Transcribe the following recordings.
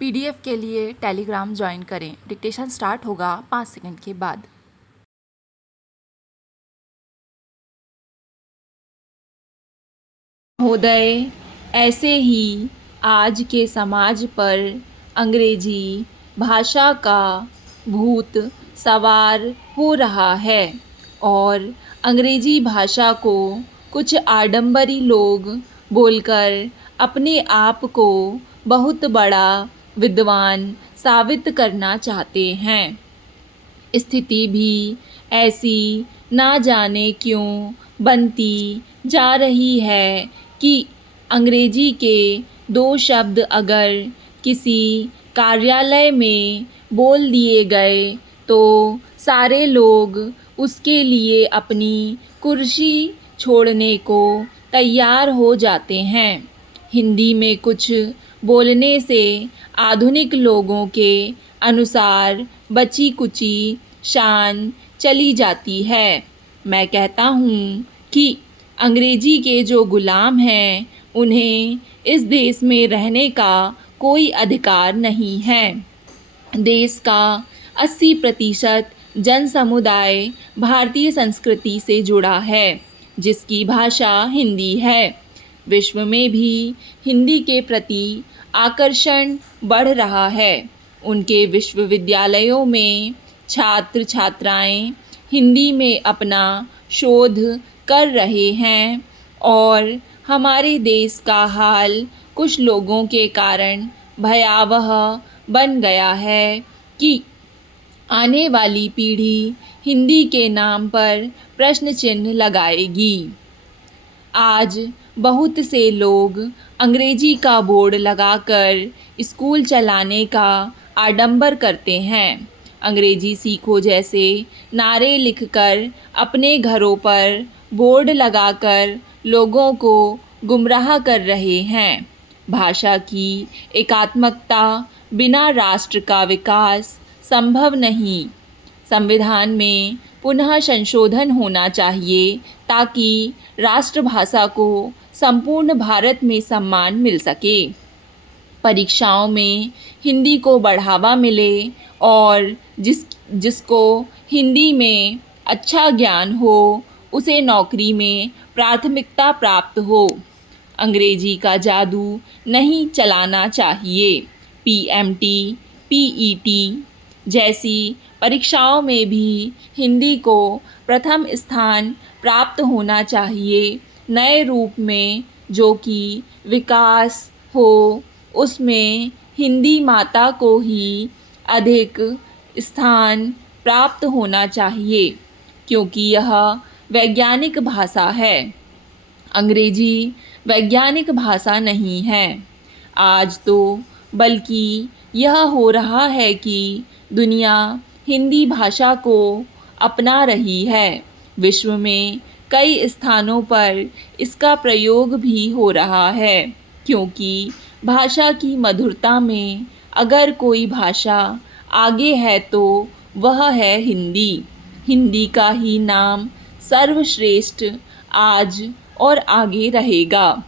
PDF के लिए Telegram join करें। डिक्टेशन स्टार्ट होगा 5 सेकंड के बाद। महोदय, ऐसे ही आज के समाज पर अंग्रेजी भाषा का भूत सवार हो रहा है और अंग्रेजी भाषा को कुछ आडंबरी लोग बोलकर अपने आप को बहुत बड़ा विद्वान साबित करना चाहते हैं। स्थिति भी ऐसी ना जाने क्यों बनती जा रही है कि अंग्रेजी के 2 शब्द अगर किसी कार्यालय में बोल दिए गए तो सारे लोग उसके लिए अपनी कुर्सी छोड़ने को तैयार हो जाते हैं। हिंदी में कुछ बोलने से आधुनिक लोगों के अनुसार बची कुची शान चली जाती है। मैं कहता हूँ कि अंग्रेजी के जो गुलाम हैं उन्हें इस देश में रहने का कोई अधिकार नहीं है। देश का 80% जन समुदाय भारतीय संस्कृति से जुड़ा है, जिसकी भाषा हिंदी है। विश्व में भी हिंदी के प्रति आकर्षण बढ़ रहा है। उनके विश्वविद्यालयों में छात्र छात्राएं हिंदी में अपना शोध कर रहे हैं और हमारे देश का हाल कुछ लोगों के कारण भयावह बन गया है कि आने वाली पीढ़ी हिंदी के नाम पर प्रश्न चिन्ह लगाएगी। आज बहुत से लोग अंग्रेजी का बोर्ड लगाकर स्कूल चलाने का आडंबर करते हैं। अंग्रेजी सीखो जैसे नारे लिखकर अपने घरों पर बोर्ड लगाकर लोगों को गुमराह कर रहे हैं। भाषा की एकात्मकता बिना राष्ट्र का विकास संभव नहीं। संविधान में पुनः संशोधन होना चाहिए ताकि राष्ट्रभाषा को संपूर्ण भारत में सम्मान मिल सके। परीक्षाओं में हिंदी को बढ़ावा मिले और जिसको हिंदी में अच्छा ज्ञान हो उसे नौकरी में प्राथमिकता प्राप्त हो। अंग्रेजी का जादू नहीं चलाना चाहिए। पीएमटी, पीईटी जैसी परीक्षाओं में भी हिंदी को प्रथम स्थान प्राप्त होना चाहिए। नए रूप में जो कि विकास हो उसमें हिंदी माता को ही अधिक स्थान प्राप्त होना चाहिए, क्योंकि यह वैज्ञानिक भाषा है। अंग्रेजी वैज्ञानिक भाषा नहीं है। आज तो बल्कि यह हो रहा है कि दुनिया हिंदी भाषा को अपना रही है। विश्व में कई स्थानों पर इसका प्रयोग भी हो रहा है, क्योंकि भाषा की मधुरता में अगर कोई भाषा आगे है तो वह है हिंदी। हिंदी का ही नाम सर्वश्रेष्ठ आज और आगे रहेगा।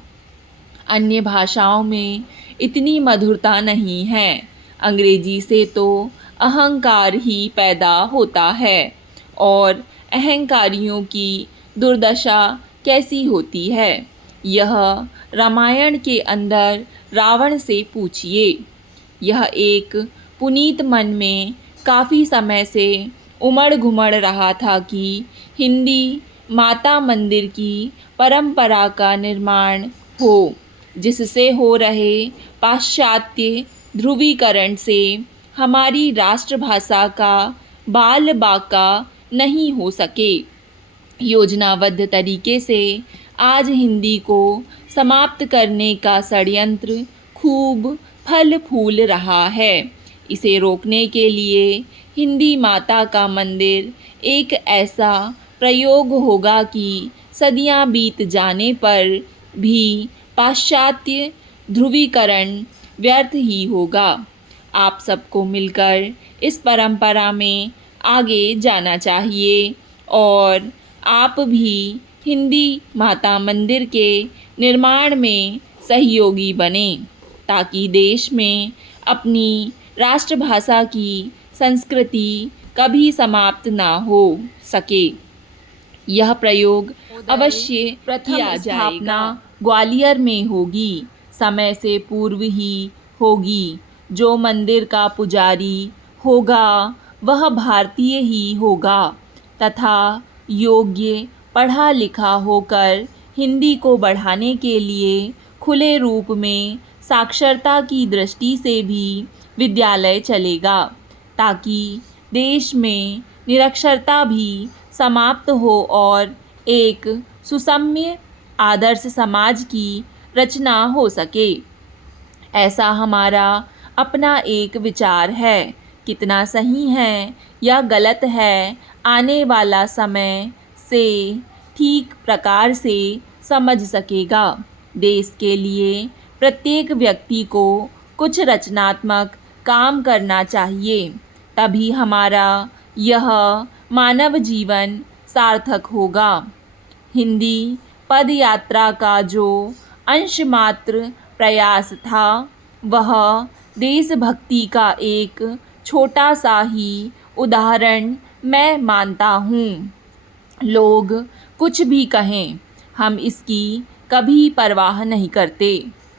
अन्य भाषाओं में इतनी मधुरता नहीं है। अंग्रेजी से तो अहंकार ही पैदा होता है और अहंकारियों की दुर्दशा कैसी होती है यह रामायण के अंदर रावण से पूछिए। यह एक पुनीत मन में काफ़ी समय से उमड़ घुमड़ रहा था कि हिंदी माता मंदिर की परंपरा का निर्माण हो, जिससे हो रहे पाश्चात्य ध्रुवीकरण से हमारी राष्ट्रभाषा का बाल बाका नहीं हो सके। योजनाबद्ध तरीके से आज हिंदी को समाप्त करने का षड्यंत्र खूब फल फूल रहा है। इसे रोकने के लिए हिंदी माता का मंदिर एक ऐसा प्रयोग होगा कि सदियां बीत जाने पर भी पाश्चात्य ध्रुवीकरण व्यर्थ ही होगा। आप सबको मिलकर इस परंपरा में आगे जाना चाहिए और आप भी हिंदी माता मंदिर के निर्माण में सहयोगी बने, ताकि देश में अपनी राष्ट्रभाषा की संस्कृति कभी समाप्त ना हो सके। यह प्रयोग अवश्य किया जाएगा। ग्वालियर में होगी, समय से पूर्व ही होगी। जो मंदिर का पुजारी होगा वह भारतीय ही होगा तथा योग्य पढ़ा लिखा होकर हिंदी को बढ़ाने के लिए खुले रूप में साक्षरता की दृष्टि से भी विद्यालय चलेगा, ताकि देश में निरक्षरता भी समाप्त हो और एक सुसम्य आदर्श समाज की रचना हो सके। ऐसा हमारा अपना एक विचार है। कितना सही है या गलत है, आने वाला समय से ठीक प्रकार से समझ सकेगा। देश के लिए प्रत्येक व्यक्ति को कुछ रचनात्मक काम करना चाहिए, तभी हमारा यह मानव जीवन सार्थक होगा। हिंदी पद यात्रा का जो अंश मात्र प्रयास था, वह देशभक्ति का एक छोटा सा ही उदाहरण मैं मानता हूँ। लोग कुछ भी कहें, हम इसकी कभी परवाह नहीं करते।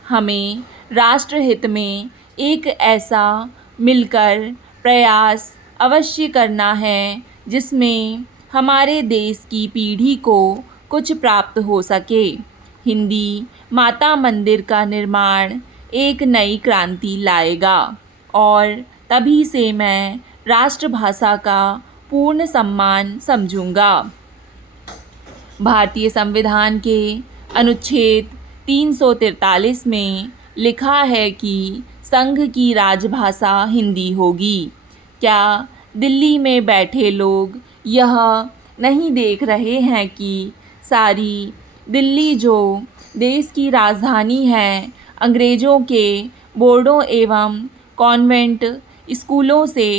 हमें राष्ट्रहित में एक ऐसा मिलकर प्रयास अवश्य करना है जिसमें हमारे देश की पीढ़ी को कुछ प्राप्त हो सके। हिंदी माता मंदिर का निर्माण एक नई क्रांति लाएगा और तभी से मैं राष्ट्रभाषा का पूर्ण सम्मान समझूंगा। भारतीय संविधान के अनुच्छेद 343 में लिखा है कि संघ की राजभाषा हिंदी होगी। क्या दिल्ली में बैठे लोग यह नहीं देख रहे हैं कि सारी दिल्ली जो देश की राजधानी है, अंग्रेज़ों के बोर्डों एवं कॉन्वेंट स्कूलों से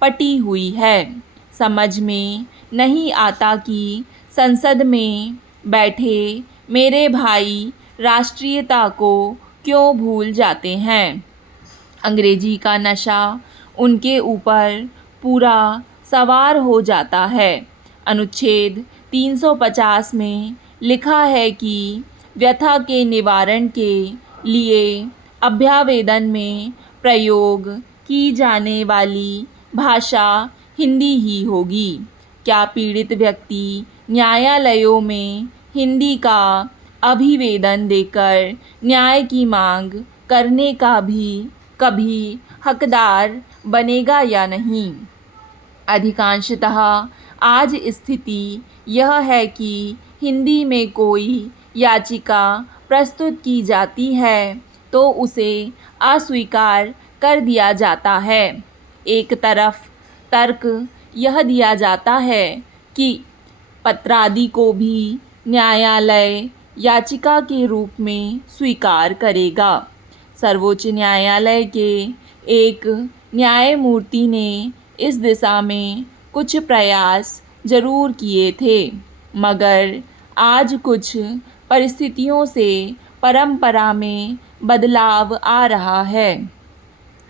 पटी हुई है। समझ में नहीं आता कि संसद में बैठे मेरे भाई राष्ट्रीयता को क्यों भूल जाते हैं। अंग्रेजी का नशा उनके ऊपर पूरा सवार हो जाता है। अनुच्छेद 350 में लिखा है कि व्यथा के निवारण के लिए अभ्यावेदन में प्रयोग की जाने वाली भाषा हिंदी ही होगी। क्या पीड़ित व्यक्ति न्यायालयों में हिंदी का अभिवेदन देकर न्याय की मांग करने का भी कभी हकदार बनेगा या नहीं? अधिकांशतः आज स्थिति यह है कि हिंदी में कोई याचिका प्रस्तुत की जाती है तो उसे अस्वीकार कर दिया जाता है। एक तरफ तर्क यह दिया जाता है कि पत्रादि को भी न्यायालय याचिका के रूप में स्वीकार करेगा। सर्वोच्च न्यायालय के एक न्यायमूर्ति ने इस दिशा में कुछ प्रयास जरूर किए थे, मगर आज कुछ परिस्थितियों से परंपरा में बदलाव आ रहा है।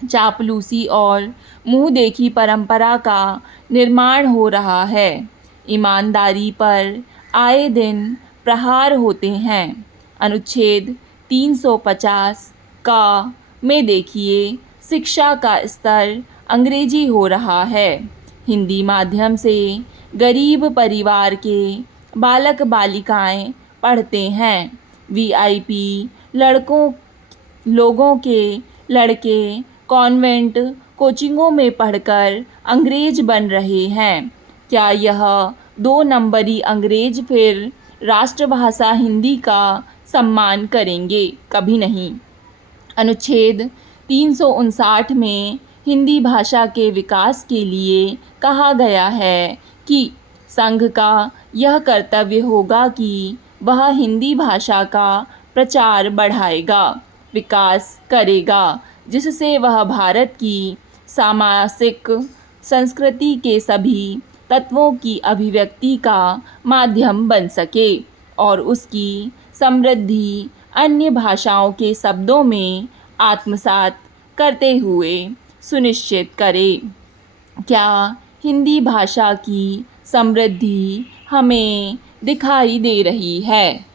चापलूसी और मुँह देखी परंपरा का निर्माण हो रहा है। ईमानदारी पर आए दिन प्रहार होते हैं। अनुच्छेद 350 का में देखिए, शिक्षा का स्तर अंग्रेजी हो रहा है। हिंदी माध्यम से गरीब परिवार के बालक बालिकाएं पढ़ते हैं। वीआईपी लोगों के लड़के कॉन्वेंट कोचिंगों में पढ़कर अंग्रेज बन रहे हैं। क्या यह 2 नंबरी अंग्रेज फिर राष्ट्रभाषा हिंदी का सम्मान करेंगे? कभी नहीं। अनुच्छेद 359 में हिंदी भाषा के विकास के लिए कहा गया है कि संघ का यह कर्तव्य होगा कि वह हिंदी भाषा का प्रचार बढ़ाएगा, विकास करेगा, जिससे वह भारत की सामासिक संस्कृति के सभी तत्वों की अभिव्यक्ति का माध्यम बन सके और उसकी समृद्धि अन्य भाषाओं के शब्दों में आत्मसात करते हुए सुनिश्चित करें। क्या हिंदी भाषा की समृद्धि हमें दिखाई दे रही है?